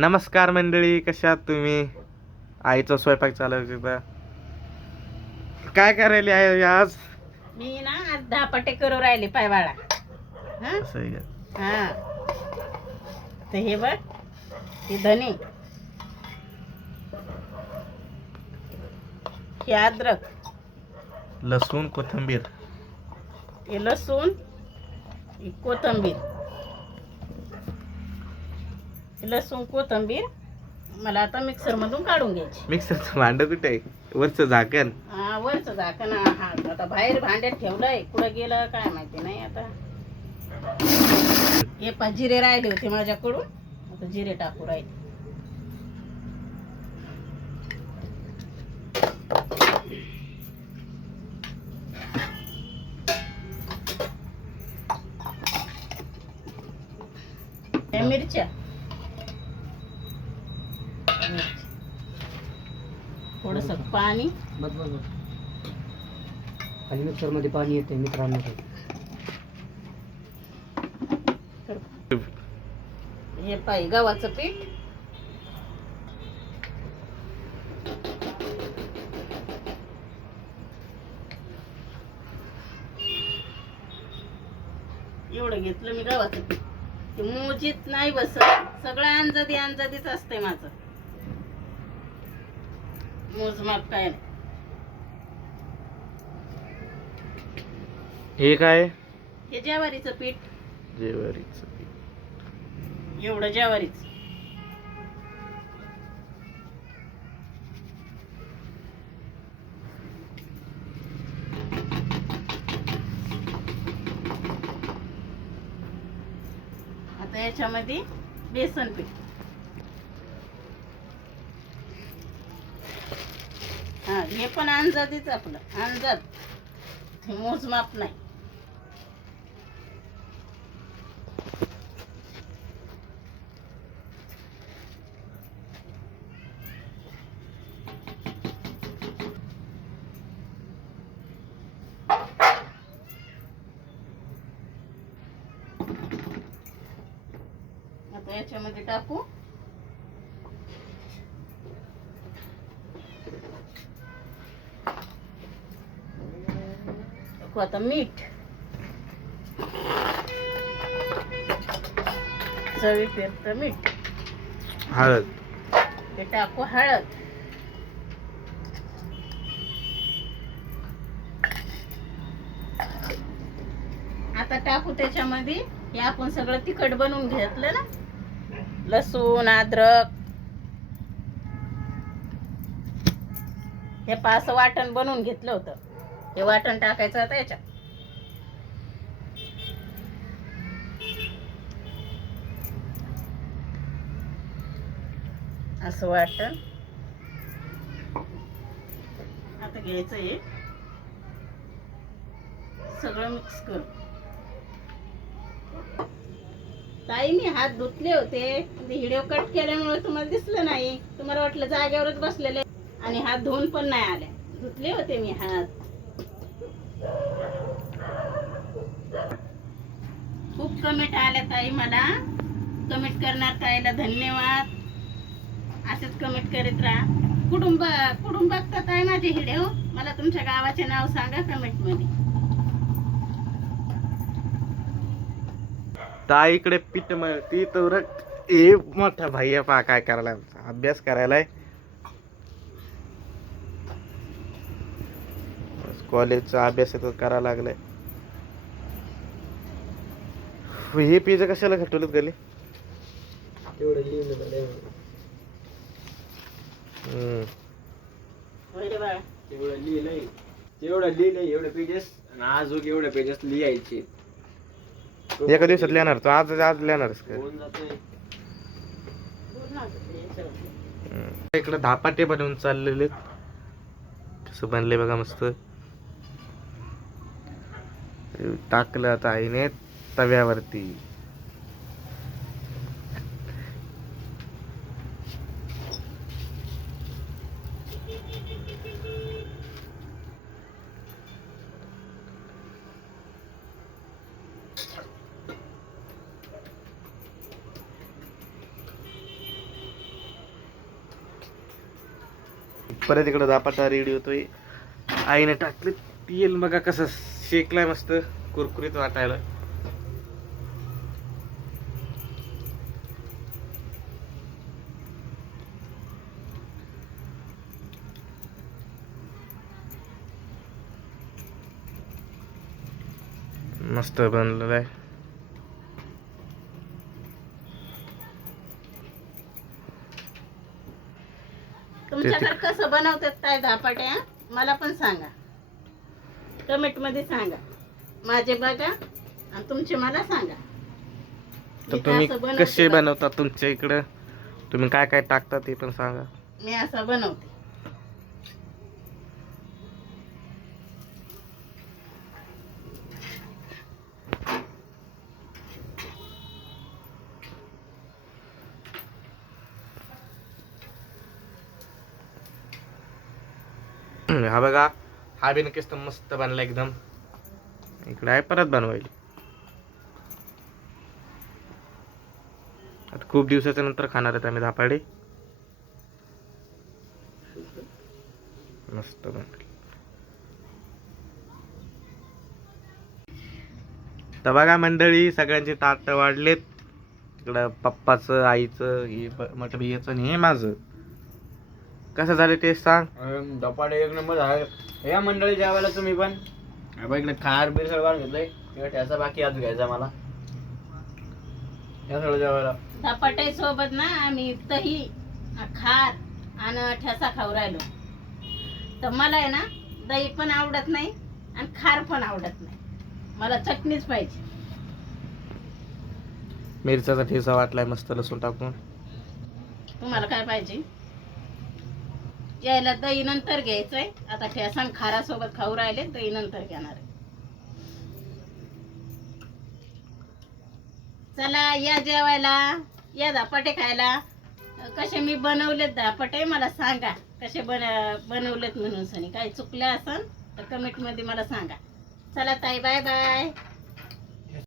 नमस्कार मंडळी कशात तुम्ही? आईचा स्वयंपाक चालू काय करायला आहे आज? मी ना आज दहा पटे करू राहिले पायवाळा हा? असं आहे का? हा. तर हे बघ हे धने. हे अद्रक. लसूण कोथिंबीर. हे लसूण ही कोथंबीर. लसूण कोथंबीर. मला आता मिक्सरमधून काढून घ्यायची. मिक्सरचं भांड कुठे आहे? वरचं झाकण. हा वरचं झाकण हा. आता बाहेर भांड्यात ठेवलंय. कुठं गेलं काय माहिती नाही आता. हे पा जिरे राहिले होते माझ्याकडून. आता जिरे टाकू राहिले. मिरच्या. थोडस पाणी. बस बस बस. आणि मिक्सरमध्ये पाणी येते मित्रांनो. हे पाय गव्हाचं पीठ. एवढं घेतलं मी गव्हाचं पीठ. ते मोजीत नाही बसत. सगळं अंजादी अंजादीच असतंय माझं. मोजमाप काय? हे काय? हे ज्वारीचं पीठ. जेवारीचं एवढं ज्वारीच. आता याच्यामध्ये बेसन पीठ. हा हे पण अंदाजच आपलं. अंदाज हे मोजमाप नाही. आता याच्यामध्ये टाकू. टाकू आता मीठ. चवी पेरत मीठ. हळद. हे टाकू हळद. आता टाकू त्याच्यामध्ये हे आपण सगळं तिखट बनवून घेतलं ना? लसूण अद्रक. हे पाच वाटण बनवून घेतलं होतं. हे वाटण टाकायचं आता याच्यात. असं वाटण. आता घ्यायचं हे. सगळं मिक्स करू ताई मी हात धुतले होते. व्हिडिओ कट केल्यामुळे तुम्हाला दिसलं नाही. तुम्हाला वाटलं जागेवरच बसलेले. आणि हात धुवून पण नाही आले. धुतले होते मी हात. खूप कमेंट आल्या ताई मला. कमेंट करणार ताईला धन्यवाद. असेच कमेंट करीत राहा. कुटुंबा कुटुंबात तर आहे ताई माझे हो. मला तुमच्या गावाचे नाव सांगा कमेंट ताई इकडे पीठ मळती तर ए मोठा भाई पा काय करायला? अभ्यास करायलाय. कॉलेजचा अभ्यास करायला लागलाय. हे पिझ्झा कशाला घटवलं गेले? तेवढं लिहिलं तेवढं लिहिलंय. तेवढं लिहिलंय एवढे पेजेस आणि अजून एवढे पेजेस लिहायचे. एका दिवसात लिहिणार तो आज आज लिहिणारच का. इकडे धापाटे बनवून चाललेले कसं बनले बघा मस्त. टाकलं आता आईने. तव्यावरती. परत इकडं दापाचा रेडी होतोय. आईने टाकली तेल बघा कसं शेकलाय मस्त कुरकुरीत वाटायला. मस्त बनलेलं आहे. तुमच्याकडे कसं बनवतात काय धापाट्या मला पण सांगा. कमेंटमध्ये सांगा. माझे बघा आणि तुमचे मला सांगा. तर मी तुम्ही असं बनवते कसे बघा. बनवता तुमच्या इकडं? तुम्ही काय काय टाकता ते पण सांगा. मी असं बनवते. हा बघा हा बी नक्कीच मस्त बनला एकदम. इकडे आहे परत बनवायला आता खूप दिवसाच्या नंतर खाणार आहेत आम्ही धापाडे. मस्त बनले. तर बघा मंडळी सगळ्यांचे ताट वाढलेत. इकडं पप्पाचं आईचं हे ब- याचं आणि हे माझं. कसं झालं टेस्ट सांग. अं, धपाटे एक नंबर आहे या मंडळी जेवायला तुम्ही पण हा बघ इकडे खार बीर सगळं काढून घेतलंय. तिकडे ठ्याचा बाकी आज घ्यायचा मला. या सगळं जेवायला धपाटे सोबत ना आम्ही दही खार आणि ठसा खाऊ राहिलो. तर मला आहे ना दही पण आवडत नाही आणि खार पण आवडत नाही. मला चटणीच पाहिजे. मिरच्याचा ठेचा वाटलाय मस्त लसूण टाकून. तुम्हाला काय पाहिजे? यायला दही नंतर घ्यायचंय. आता ठेसन खारासोबत खाऊ राहिले दही नंतर घेणार आहे. चला या जेवायला. या धापाटे खायला. कसे मी बनवलेत धापाटे मला सांगा. कसे बन बनवलेत म्हणून सनी. काय चुकलं असन तर कमेंटमध्ये मला सांगा. चला ताई बाय बाय